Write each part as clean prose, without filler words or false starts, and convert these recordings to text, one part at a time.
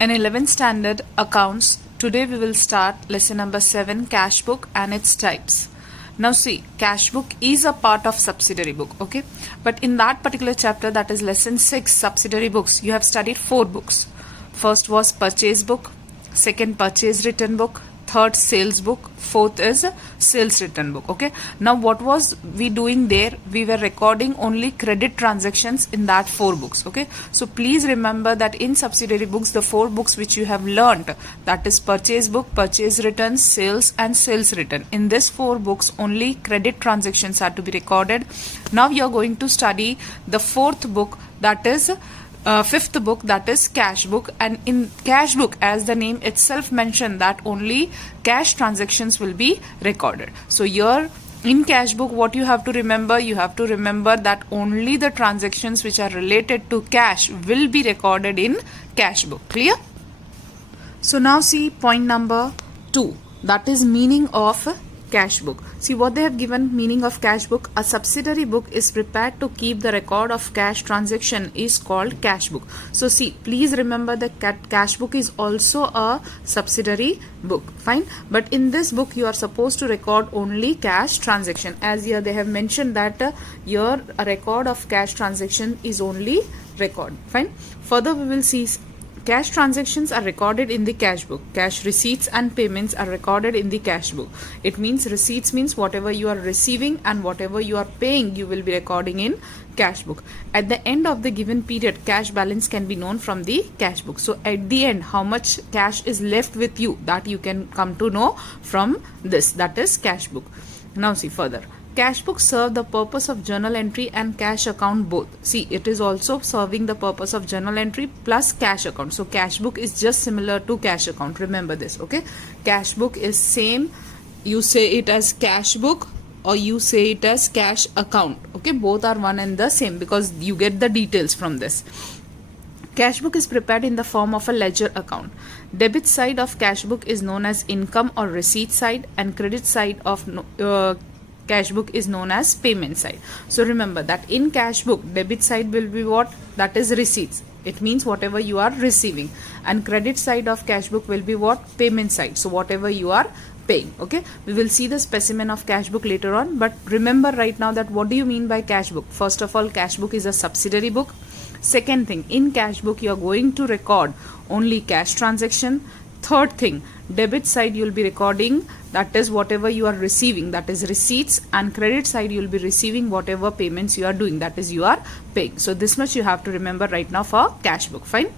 In 11th standard accounts, today we will start lesson number 7, cash book and its types. Now see, cash book is a part of subsidiary book, okay? But in that particular chapter, that is lesson 6, subsidiary books, you have studied 4 books. First was purchase book, second purchase return book, third sales book, fourth is sales return book. Okay, now what was we doing there? We were recording only credit transactions in that 4 books. Okay, so please remember that in subsidiary books, the 4 books which you have learnt, that is purchase book, purchase return, sales and sales return, in this 4 books only credit transactions are to be recorded. Now you are going to study the 4th book, that is 5th book, that is cash book. And in cash book, as the name itself mentioned, that only cash transactions will be recorded. So here in cash book, what you have to remember? You have to remember that only the transactions which are related to cash will be recorded in cash book. Clear? So now see point number 2, that is meaning of cash book. See what they have given meaning of cash book. A subsidiary book is prepared to keep the record of cash transaction is called cash book. So see, please remember that cash book is also a subsidiary book. Fine. But in this book you are supposed to record only cash transaction. As here they have mentioned that here a record of cash transaction is only record. Fine. Further we will see cash transactions are recorded in the cash book. Cash receipts and payments are recorded in the cash book. It means receipts means whatever you are receiving and whatever you are paying, you will be recording in cash book. At the end of the given period, cash balance can be known from the cash book. So at the end, how much cash is left with you, that you can come to know from this, that is cash book. Now see further. Cash book serve the purpose of journal entry and cash account both. See, it is also serving the purpose of journal entry plus cash account. So cash book is just similar to cash account. Remember this, okay? Cash book is same. You say it as cash book or you say it as cash account. Okay, both are one and the same because you get the details from this. Cash book is prepared in the form of a ledger account. Debit side of cash book is known as income or receipt side, and credit side of cash book is known as payment side. So remember that in cash book, debit side will be what? That is receipts. It means whatever you are receiving. And credit side of cash book will be what? Payment side. So whatever you are paying. Okay, we will see the specimen of cash book later on, but remember right now that what do you mean by cash book? First of all, cash book is a subsidiary book. Second thing, in cash book you are going to record only cash transaction. Third thing, debit side you will be recording, that is whatever you are receiving, that is receipts, and credit side you will be receiving whatever payments you are doing, that is you are paying. So this much you have to remember right now for cash book. Fine.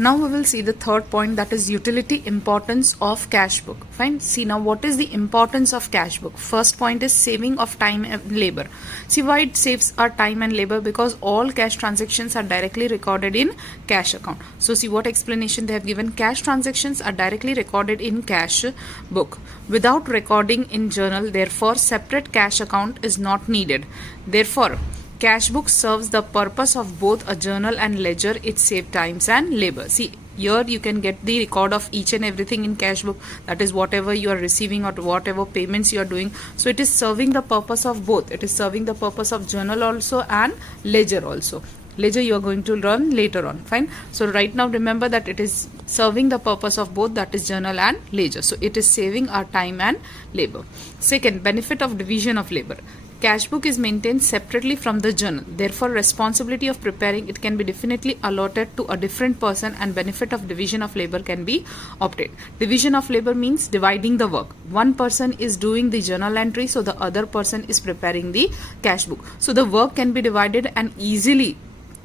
Now we will see the third point, that is utility, importance of cash book. Fine. See now what is the importance of cash book. First point is saving of time and labor. See why it saves our time and labor? Because all cash transactions are directly recorded in cash account. So see what explanation they have given. Cash transactions are directly recorded in cash book without recording in journal. Therefore separate cash account is not needed. Therefore cash book serves the purpose of both a journal and ledger. It saves times and labor. See, here you can get the record of each and everything in cash book, that is whatever you are receiving or whatever payments you are doing. So it is serving the purpose of both. It is serving the purpose of journal also and ledger also. Ledger you are going to learn later on. Fine. So right now remember that it is serving the purpose of both, that is journal and ledger. So it is saving our time and labor. Second, benefit of division of labor. Cash book is maintained separately from the journal. Therefore, responsibility of preparing it can be definitely allotted to a different person, and benefit of division of labor can be obtained. Division of labor means dividing the work. One person is doing the journal entry, so the other person is preparing the cash book. So the work can be divided and easily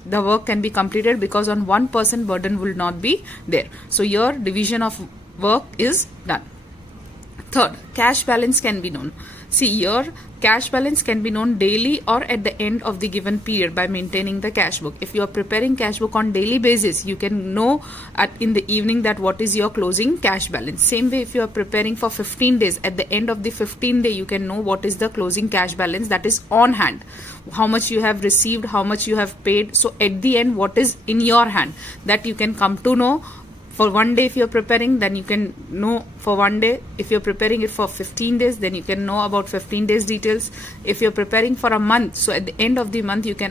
the work can be completed because on one person burden will not be there. So your division of work is done. Third, cash balance can be known. See here, cash balance can be known daily or at the end of the given period by maintaining the cash book. If you are preparing cash book on daily basis, you can know in the evening that what is your closing cash balance. Same way, if you are preparing for 15 days, at the end of the 15th day, you can know what is the closing cash balance, that is on hand. How much you have received, how much you have paid. So at the end, what is in your hand, that you can come to know For one day if you're preparing, then you can know for one day. If you're preparing it for 15 days, then you can know about 15 days details. If you're preparing for a month, so at the end of the month you can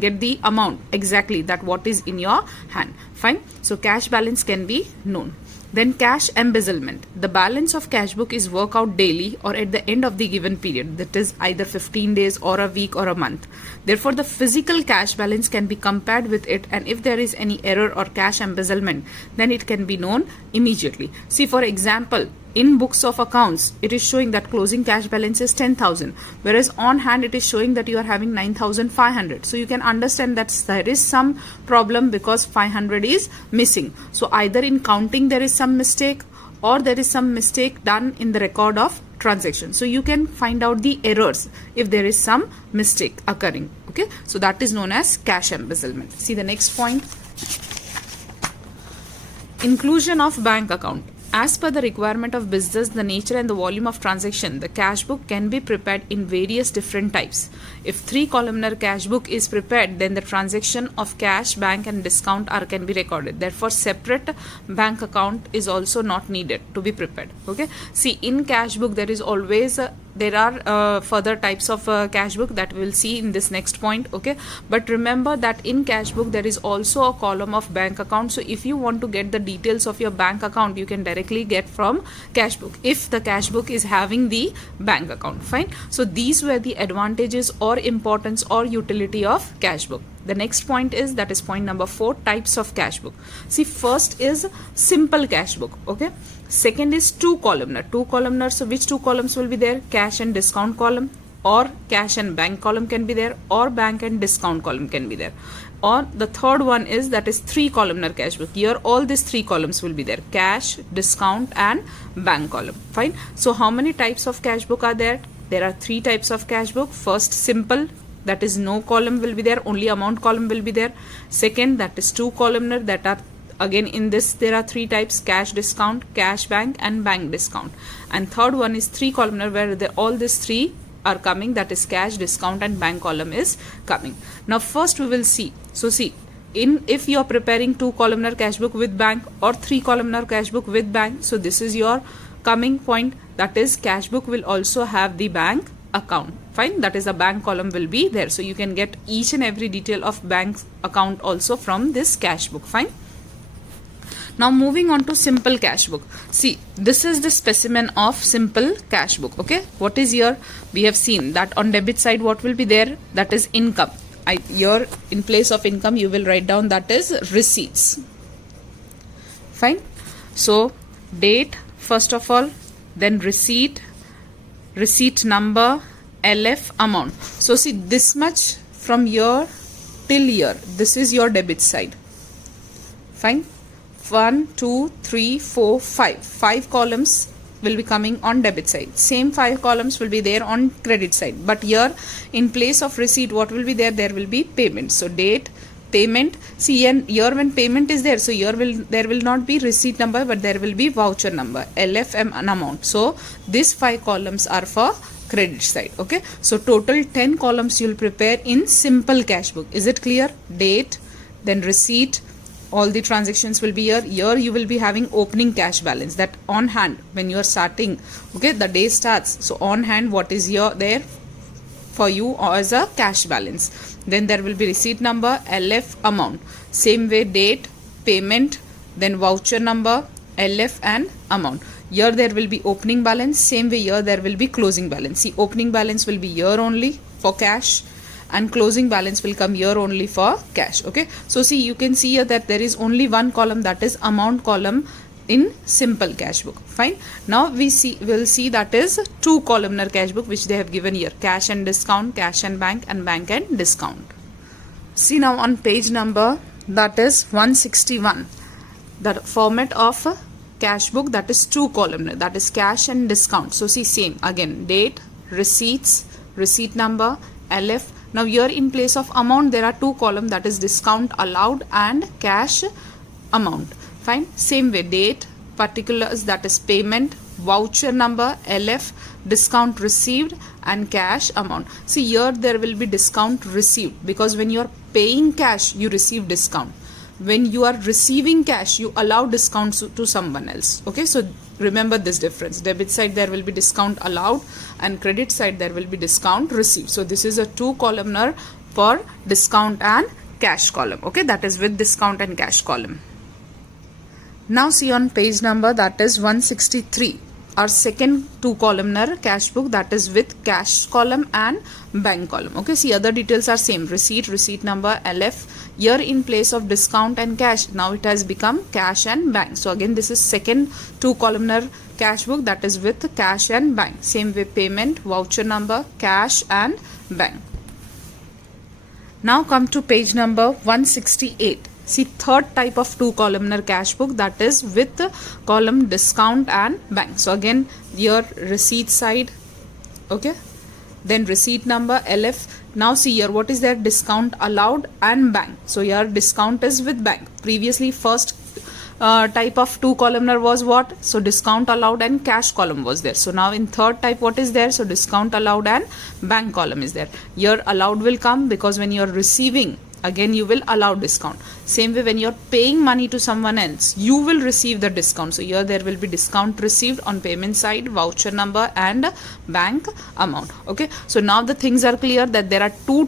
get the amount exactly that what is in your hand. Fine. So cash balance can be known. Then cash embezzlement. The balance of cash book is worked out daily or at the end of the given period, that is either 15 days or a week or a month. Therefore, the physical cash balance can be compared with it, and if there is any error or cash embezzlement, then it can be known immediately. See, for example, in books of accounts, it is showing that closing cash balance is 10,000, whereas on hand it is showing that you are having 9,500. So you can understand that there is some problem because 500 is missing. So either in counting there is some mistake, or there is some mistake done in the record of transaction. So you can find out the errors if there is some mistake occurring. Okay, so that is known as cash embezzlement. See the next point. Inclusion of bank account. As per the requirement of business, the nature and the volume of transaction, the cash book can be prepared in various different types. If 3-columnar cash book is prepared, then the transaction of cash, bank and discount can be recorded. Therefore, separate bank account is also not needed to be prepared. Okay. See, in cash book there is always there are further types of cash book that we will see in this next point. Okay, but remember that in cash book there is also a column of bank account. So if you want to get the details of your bank account, you can directly get from cash book if the cash book is having the bank account. Fine. So these were the advantages or importance or utility of cash book. The next point is, that is point number 4, types of cash book. See, first is simple cash book. Okay. Second is 2-columnar. 2-columnar, so which 2 columns will be there? Cash and discount column, or cash and bank column can be there, or bank and discount column can be there. Or the third one is, that is 3-columnar cash book. Here all these 3 columns will be there: cash, discount and bank column. Fine. So how many types of cash book are there? There are 3 types of cash book. First, simple, that is no column will be there, only amount column will be there. Second, that is 2-columnar, that are again in this there are 3 types: cash, discount, cash, bank and bank discount. And third one is 3-columnar, where all these 3 are coming, that is cash, discount and bank column is coming. Now first we will see. So see, if you are preparing 2-columnar cash book with bank or 3-columnar cash book with bank, so this is your coming point, that is cash book will also have the bank account. Fine. That is the bank column will be there. So you can get each and every detail of bank account also from this cash book. Fine. Now moving on to simple cash book. See, this is the specimen of simple cash book. Okay, what is here? We have seen that on debit side what will be there? That is income. Here in place of income you will write down that is receipts. Fine. So date first of all, then receipt, receipt number, LF, amount. So see, this much from year till year, this is your debit side. Fine. 1, 2, 3, 4, 5. 5 columns will be coming on debit side. Same 5 columns will be there on credit side. But here in place of receipt, what will be there? There will be payment. So date, payment. See, and here when payment is there, so here there will not be receipt number, but there will be voucher number, LFM, an amount. So these 5 columns are for credit side. Okay. So total 10 columns you will prepare in simple cash book. Is it clear? Date, then receipt. All the transactions will be here. Here you will be having opening cash balance, that on hand when you are starting. Okay, the day starts. So on hand what is here there for you as a cash balance. Then there will be receipt number, LF, amount. Same way date, payment, then voucher number, LF and amount. Here there will be opening balance. Same way here there will be closing balance. See, opening balance will be here only for cash, and closing balance will come here only for cash. Okay, so see, you can see here that there is only one column, that is amount column in simple cash book. Fine. Now we'll see that is 2-columnar cash book, which they have given here: cash and discount, cash and bank and discount. See now on page number, that is 161, the format of cash book, that is 2-columnar, that is cash and discount. So see, same again, date, receipts, receipt number, LF. Now here in place of amount there are 2 columns, that is discount allowed and cash amount. Fine. Same way, date, particulars, that is payment, voucher number, LF, discount received and cash amount. See, here there will be discount received, because when you are paying cash you receive discount. when you are receiving cash, you allow discounts to someone else. Okay, so remember this difference. Debit side there will be discount allowed, and credit side there will be discount received. So this is a 2 columnar for discount and cash column. Okay, that is with discount and cash column. Now see on page number, that is 163, our second 2 columnar cash book, that is with cash column and bank column. Okay, see other details are same. Receipt number, LF. Here in place of discount and cash, now it has become cash and bank. So again this is second 2 columnar cash book, that is with cash and bank. Same way payment, voucher number, cash and bank. Now come to page number 168. See third type of 2 columnar cash book, that is with column discount and bank. So again your receipt side, okay, then receipt number, LF. Now see here what is there, discount allowed and bank. So your discount is with bank. Previously first type of 2 columnar was what? So discount allowed and cash column was there. So now in third type what is there? So discount allowed and bank column is there. Your allowed will come because when you are receiving, again you will allow discount. Same way when you are paying money to someone else, you will receive the discount. So here there will be discount received on payment side, voucher number and bank amount. Okay, so now the things are clear that there are 2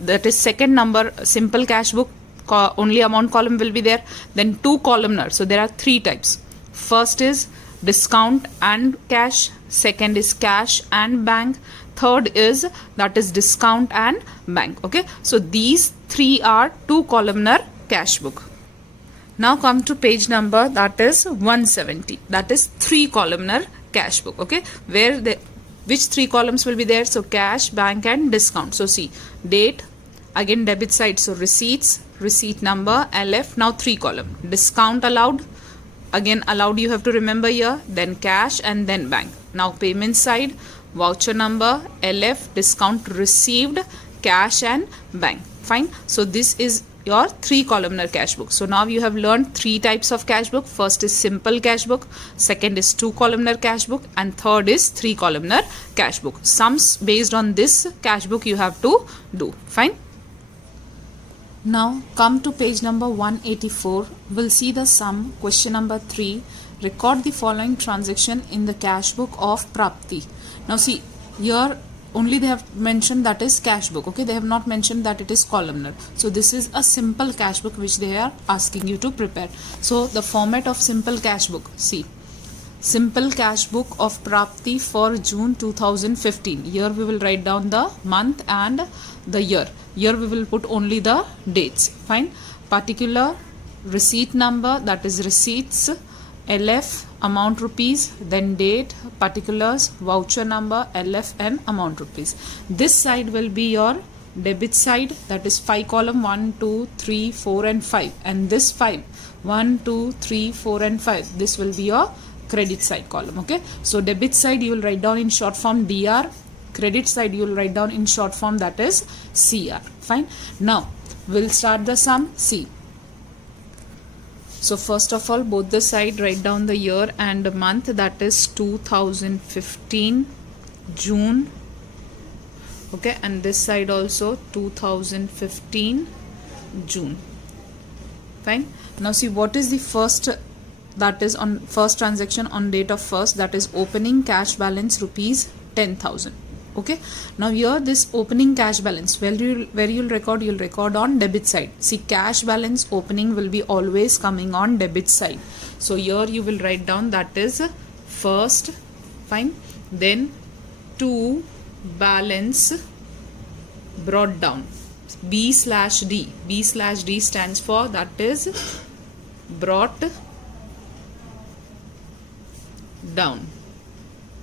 that is second number simple cash book, only amount column will be there, then 2 columnar. So there are 3 types. First is discount and cash, second is cash and bank, third is that is discount and bank. Okay, so these 3 are 2 columnar cash book. Now come to page number, that is 170, that is 3 columnar cash book. Okay, where the which 3 columns will be there? So cash, bank and discount. So see date, again debit side, so receipts, receipt number, LF. Now 3 column, discount allowed, again allowed you have to remember here, then cash and then bank. Now payment side, voucher number, LF, discount received, cash and bank. Fine, so this is your 3 columnar cash book. So now you have learned 3 types of cash book. First is simple cash book, second is 2 columnar cash book, and third is 3 columnar cash book. Sums based on this cash book you have to do. Fine. Now come to page number 184. We'll see the sum. Question number 3. Record the following transaction in the cash book of Prapti. Now see here only they have mentioned that is cash book. Okay, they have not mentioned that it is columnar. So this is a simple cash book which they are asking you to prepare. So the format of simple cash book, see, simple cash book of Prapti for June 2015. Here we will write down the month and the year. Here we will put only the dates. Fine. Particular, receipt number, that is receipts, LF, amount rupees, then date, particulars, voucher number, LF and amount rupees. This side will be your debit side, that is 5 column, 1, 2, 3, 4 and 5, and this 5, 1, 2, 3, 4 and 5, this will be your credit side column. Okay, so debit side you will write down in short form DR, credit side you will write down in short form, that is CR. Fine. Now we'll start the sum. See, so first of all both the side write down the year and the month, that is 2015 June. Okay, and this side also 2015 June. Fine. Now see what is the first, that is on first transaction on date of first, that is opening cash balance rupees 10,000. Okay, now here this opening cash balance, where you'll record, you'll record on debit side. See, cash balance opening will be always coming on debit side. So here you will write down that is first, fine, then to balance brought down, B/D. B/D stands for, that is brought down.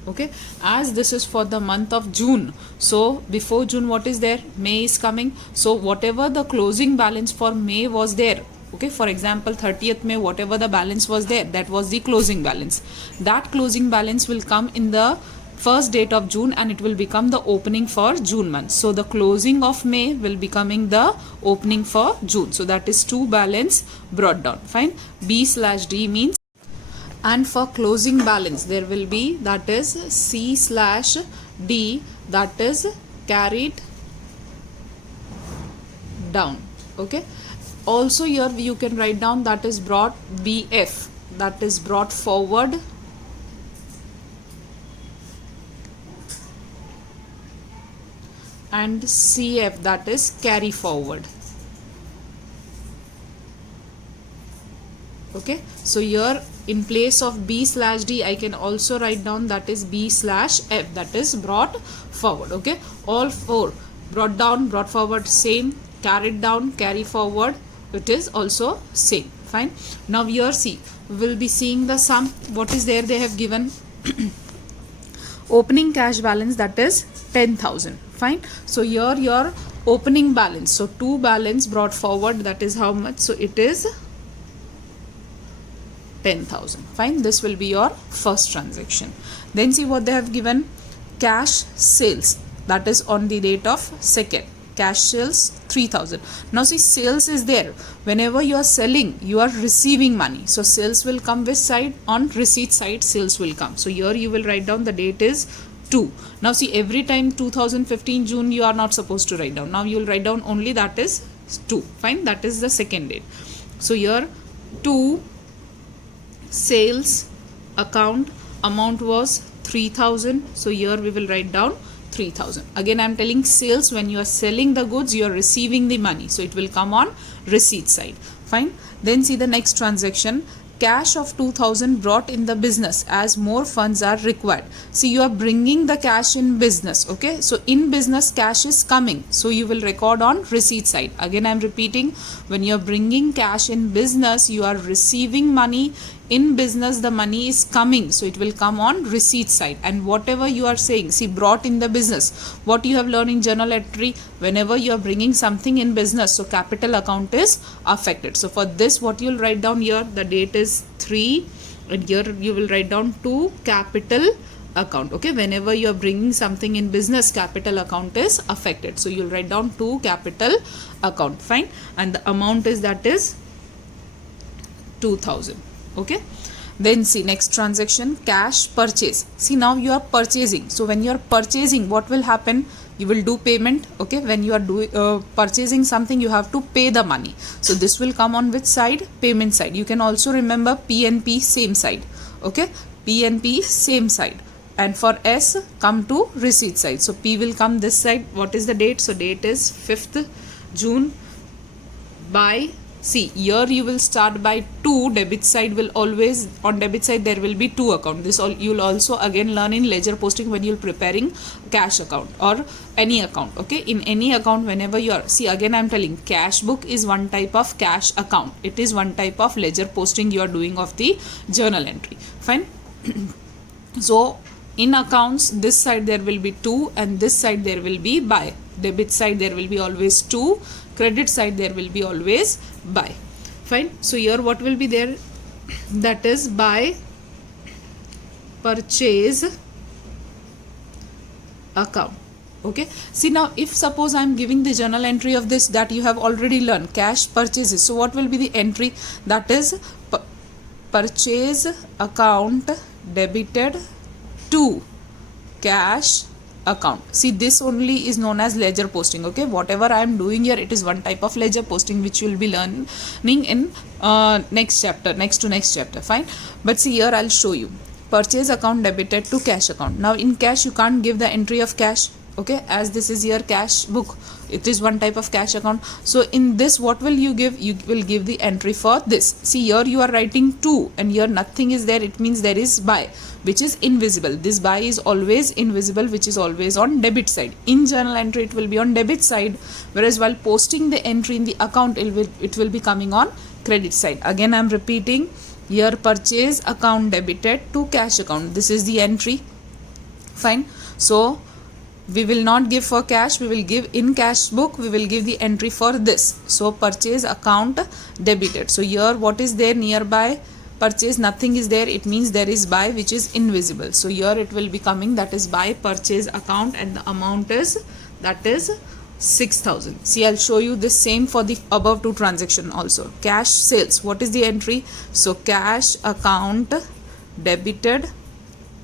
Okay, as this is for the month of June, so before June what is there? May is coming. So whatever the closing balance for May was there, okay, for example 30th May, whatever the balance was there, that was the closing balance. That closing balance will come in the first date of June and it will become the opening for June month. So the closing of May will be coming the opening for June. So that is to balance brought down. Fine. B/D means, and for closing balance there will be, that is C/D, that is carried down. Okay, Also here you can write down that is brought BF, that is brought forward, and CF, that is carry forward. Okay, so here in place of B/D I can also write down that is B/F, that is brought forward. Okay, all four, brought down, brought forward, same, carried down, carry forward, it is also same. Fine. Now here see, we will be seeing the sum. What is there? They have given opening cash balance, that is 10,000. Fine. So here your opening balance, so to balance brought forward, that is how much? So it is 10,000. Fine. This will be your first transaction. Then see what they have given. Cash sales, that is on the date of 2nd. Cash sales 3,000. Now see, sales is there. Whenever you are selling, you are receiving money. So sales will come which side? On receipt side sales will come. So here you will write down the date is 2. Now see, every time 2015 June you are not supposed to write down. Now you will write down only that is 2. Fine. That is the second date. So here 2 sales account amount was 3,000. So here we will write down 3,000. Again I am telling sales, when you are selling the goods you are receiving the money, so it will come on receipt side. Fine. Then see the next transaction. Cash of 2,000 brought in the business as more funds are required. See, you are bringing the cash in business. Okay, so in business cash is coming, so you will record on receipt side. Again I am repeating, when you are bringing cash in business you are receiving money. In business the money is coming, so it will come on receipt side. And whatever you are saying, see, brought in the business, what you have learned in journal entry, whenever you are bringing something in business, so capital account is affected. So for this what you will write down here, the date is 3, and here you will write down 2 capital account. Okay, whenever you are bringing something in business, capital account is affected, so you will write down 2 capital account. Fine. And the amount is, that is 2,000. Okay. Then see next transaction, cash purchase. See, now you are purchasing. So when you are purchasing, what will happen? You will do payment. Okay, when you are purchasing something, you have to pay the money. So this will come on which side? Payment side. You can also remember PNP, same side. Okay, PNP same side. And for S, come to receipt side. So P will come this side. What is the date? So date is 5th June. By, see, here you will start by 2. Debit side will always, on debit side there will be 2 account. This all you will also again learn in ledger posting when you are preparing cash account or any account. Okay, in any account, whenever you are, see, again I am telling, cash book is one type of cash account. It is one type of ledger posting you are doing of the journal entry. Fine. So in accounts, this side there will be 2 and this side there will be by. Debit side there will be always 2, credit side there will be always by. Fine. So here what will be there? That is by purchase account. Okay, see, now if suppose I am giving the journal entry of this that you have already learned, cash purchases, so what will be the entry? That is purchase account debited to cash account. See, this only is known as ledger posting. Okay, whatever I am doing here, it is one type of ledger posting which you will be learning in next chapter, next to next chapter. Fine. But see, here I'll show you purchase account debited to cash account. Now in cash you can't give the entry of cash. Okay, as this is your cash book, it is one type of cash account. So in this what will you give? You will give the entry for this. See, here you are writing 2 and here nothing is there. It means there is by, which is invisible. This by is always invisible, which is always on debit side. In journal entry it will be on debit side, whereas while posting the entry in the account it will be coming on credit side. Again I am repeating, here purchase account debited to cash account. This is the entry. Fine. So we will not give for cash, we will give in cash book, we will give the entry for this. So purchase account debited. So here what is there nearby? Purchase, nothing is there. It means there is by, which is invisible. So here it will be coming, that is by purchase account, and the amount is, that is 6,000. See, I'll show you this same for the above 2 transaction also. Cash sales, what is the entry? So cash account debited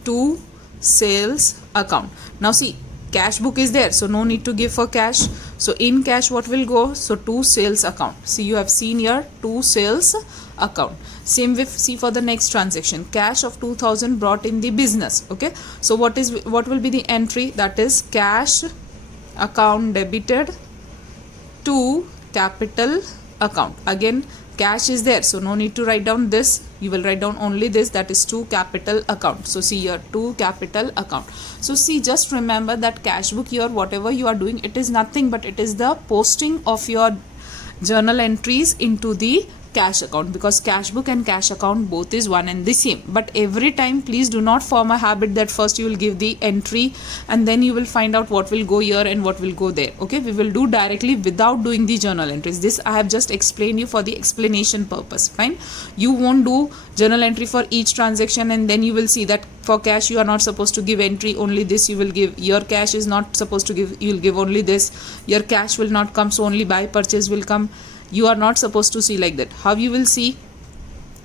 to sales account. Now see, cash book is there, so no need to give for cash. So in cash what will go? So to sales account. See, you have seen here to sales account. Same with, see, for the next transaction, cash of 2000 brought in the business. Okay, so what will be the entry? That is cash account debited to capital account. Again, cash is there, so no need to write down this. You will write down only this, that is to capital account. So see here, to capital account. So see, just remember that cash book here, whatever you are doing, it is nothing but it is the posting of your journal entries into the cash account, because cash book and cash account both is one and the same. But every time, please do not form a habit that first you will give the entry and then you will find out what will go here and what will go there. Okay, we will do directly without doing the journal entries. This I have just explained you for the explanation purpose. Fine, you won't do journal entry for each transaction and then you will see that for cash you are not supposed to give entry, only this you will give. Your cash is not supposed to give, you will give only this. Your cash will not come, so only buy purchase will come. You are not supposed to see like that. How you will see?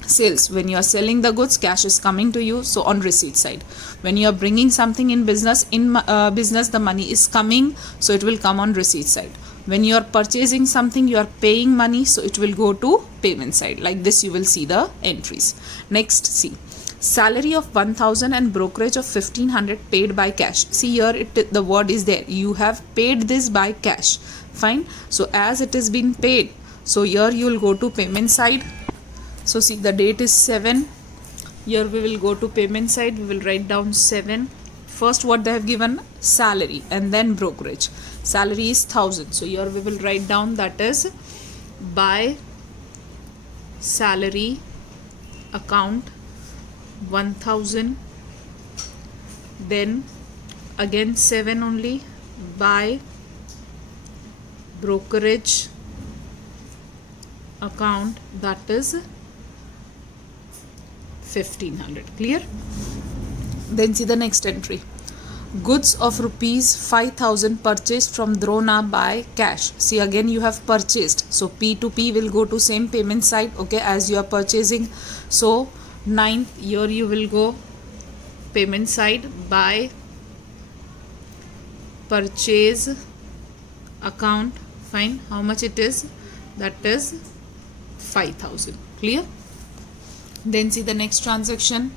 Sales, when you are selling the goods, cash is coming to you, so on receipt side. When you are bringing something in business, business the money is coming, so it will come on receipt side. When you are purchasing something, you are paying money, so it will go to payment side. Like this you will see the entries. Next, see, salary of 1000 and brokerage of 1500 paid by cash. See here, the word is there, you have paid this by cash. Fine, so as it is been paid, so here you will go to payment side. So see, the date is 7. Here we will go to payment side. We will write down 7. First what they have given? Salary, and then brokerage. Salary is 1000. So here we will write down that is by salary account 1000. Then again 7 only, by brokerage account, that is 1500. Clear? Then see the next entry, goods of rupees 5000 purchased from Drona by cash. See, again you have purchased, so P to P will go to same payment side. Okay, as you are purchasing, so 9th, here you will go payment side by purchase account. Fine, how much it is? That is 5000. Clear? Then see the next transaction,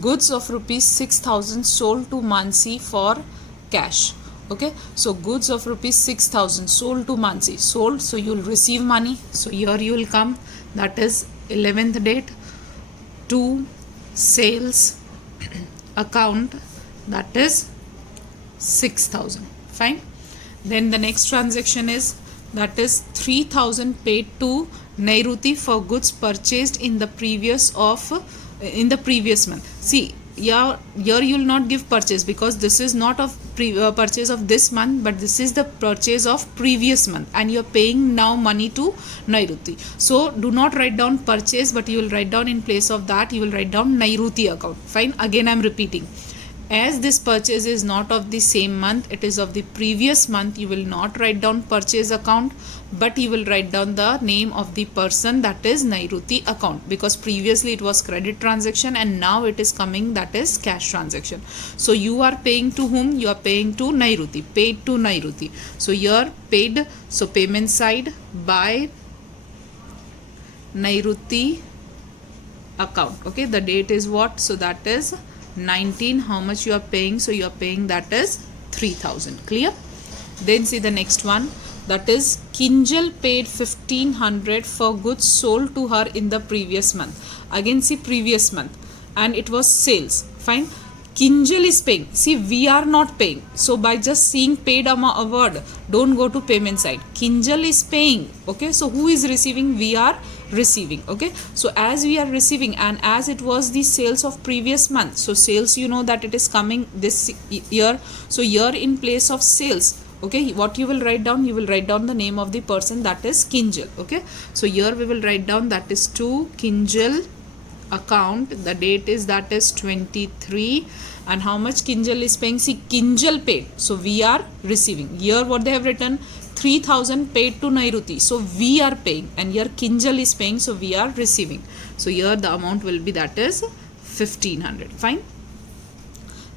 goods of rupees 6000 sold to Mansi for cash. Okay, so goods of rupees 6000 sold to Mansi, sold, so you will receive money. So here you will come, that is 11th date, to sales account, that is 6000. Fine. Then the next transaction is, that is 3000 paid to Nairuti for goods purchased in the previous month. See, here you will not give purchase, because this is not of purchase of this month, but this is the purchase of previous month, and you are paying now money to Nairuti. So do not write down purchase, but you will write down, in place of that you will write down Nairuti account. Fine, again I am repeating, as this purchase is not of the same month, it is of the previous month, you will not write down purchase account, but you will write down the name of the person, that is Nairuti account, because previously it was credit transaction and now it is coming, that is cash transaction. So you are paying to whom? You are paying to Nairuti, paid to Nairuti. So here paid, so payment side by Nairuti account. Okay, the date is what? So that is 19. How much you are paying? So you are paying, that is 3000. Clear? Then see the next one, that is Kinjal paid 1500 for goods sold to her in the previous month. Again see previous month, and it was sales. Fine, Kinjal is paying. See, we are not paying, so by just seeing paid word, don't go to payment side. Kinjal is paying. Okay, so who is receiving? We are receiving. Okay, so as we are receiving, and as it was the sales of previous month, so sales, you know that it is coming this year, so here in place of sales, okay, what you will write down? You will write down the name of the person, that is Kinjal. Okay, so here we will write down, that is to Kinjal account, the date is, that is 23, and how much Kinjal is paying? See, Kinjal paid, so we are receiving. Here what they have written, 3000 paid to Nairuti, so we are paying, and here Kinjal is paying, so we are receiving. So here the amount will be, that is 1500. Fine.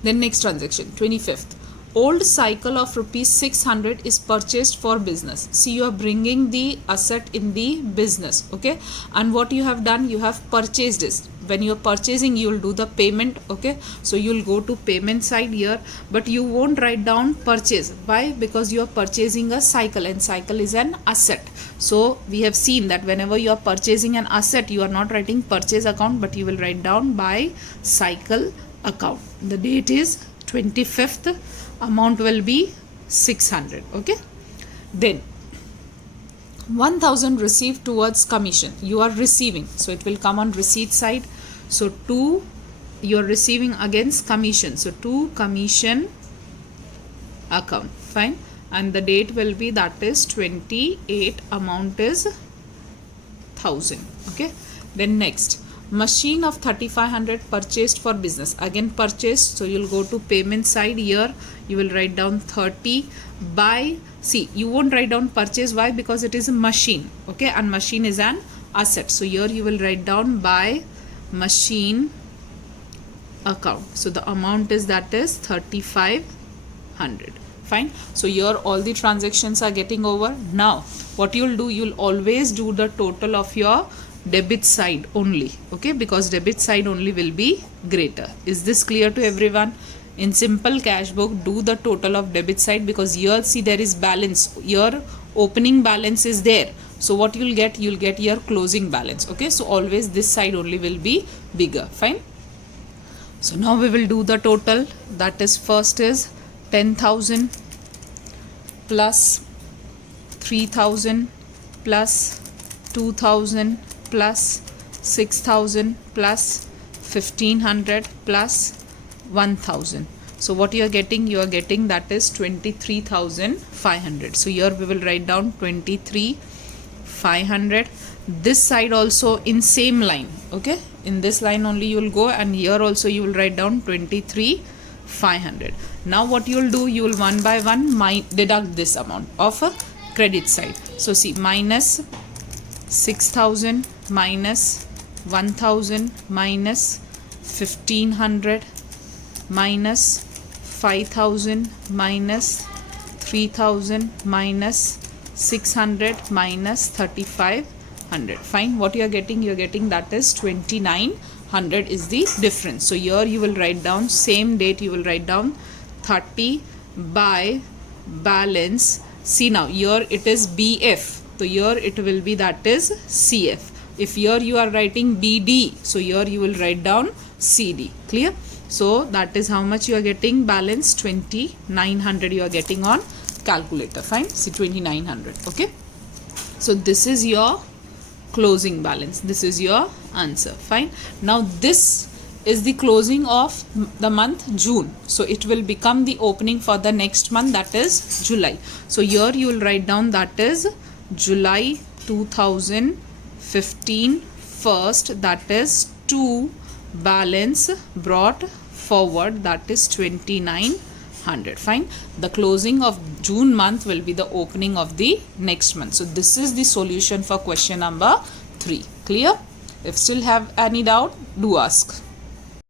Then next transaction, 25th, old cycle of rupees 600 is purchased for business. See, you are bringing the asset in the business, okay, and what you have done, you have purchased it. When you are purchasing, you will do the payment, okay, so you will go to payment side here, but you won't write down purchase. Why? Because you are purchasing a cycle, and cycle is an asset. So we have seen that whenever you are purchasing an asset, you are not writing purchase account, but you will write down by cycle account. The date is 25th, amount will be 600, okay. Then 1000 received towards commission, you are receiving, so it will come on receipt side. So 2, you are receiving against commission, so 2 commission account, fine, and the date will be, that is 28, amount is 1000, okay. Then next, machine of 3500 purchased for business, again purchased, so you'll go to payment side. Here you will write down 30 by, see, you won't write down purchase. Why? Because it is a machine, okay, and machine is an asset. So here you will write down by machine account, so the amount is, that is 3500, fine. So here all the transactions are getting over. Now what you'll do, you'll always do the total of your debit side only, okay, because debit side only will be greater. Is this clear to everyone? In simple cash book, do the total of debit side, because here see there is balance, your opening balance is there, so what you'll get your closing balance, okay. So always this side only will be bigger, fine. So now we will do the total, that is, first is 10,000 plus 3,000 plus 2,000 plus 6,000 plus 1,500 plus 1,000. So what you are getting, that is 23,500. So here we will write down 23,500. This side also in same line, okay, in this line only you will go, and here also you will write down 23,500. Now what you will do, you will one by one deduct this amount of a credit side. So see, minus 6,000 minus 1,000 minus 1,500 minus 5,000 minus 3,000 minus 600 minus 3,500. Fine. What you are getting, that is 2,900 is the difference. So here you will write down same date, you will write down 30 by balance. See, now here it is BF, so here it will be, that is CF. If here you are writing BD, so here you will write down CD. Clear? So that is how much you are getting balance, 2,900 you are getting on calculator. Fine. See, 2,900. Okay. So this is your closing balance. This is your answer. Fine. Now this is the closing of the month June. So it will become the opening for the next month, that is July. So here you will write down, that is July 2015 first, that is 2 balance brought forward, that is 2,900. Fine. The closing of June month will be the opening of the next month. So this is the solution for question number 3. Clear? If still have any doubt, do ask.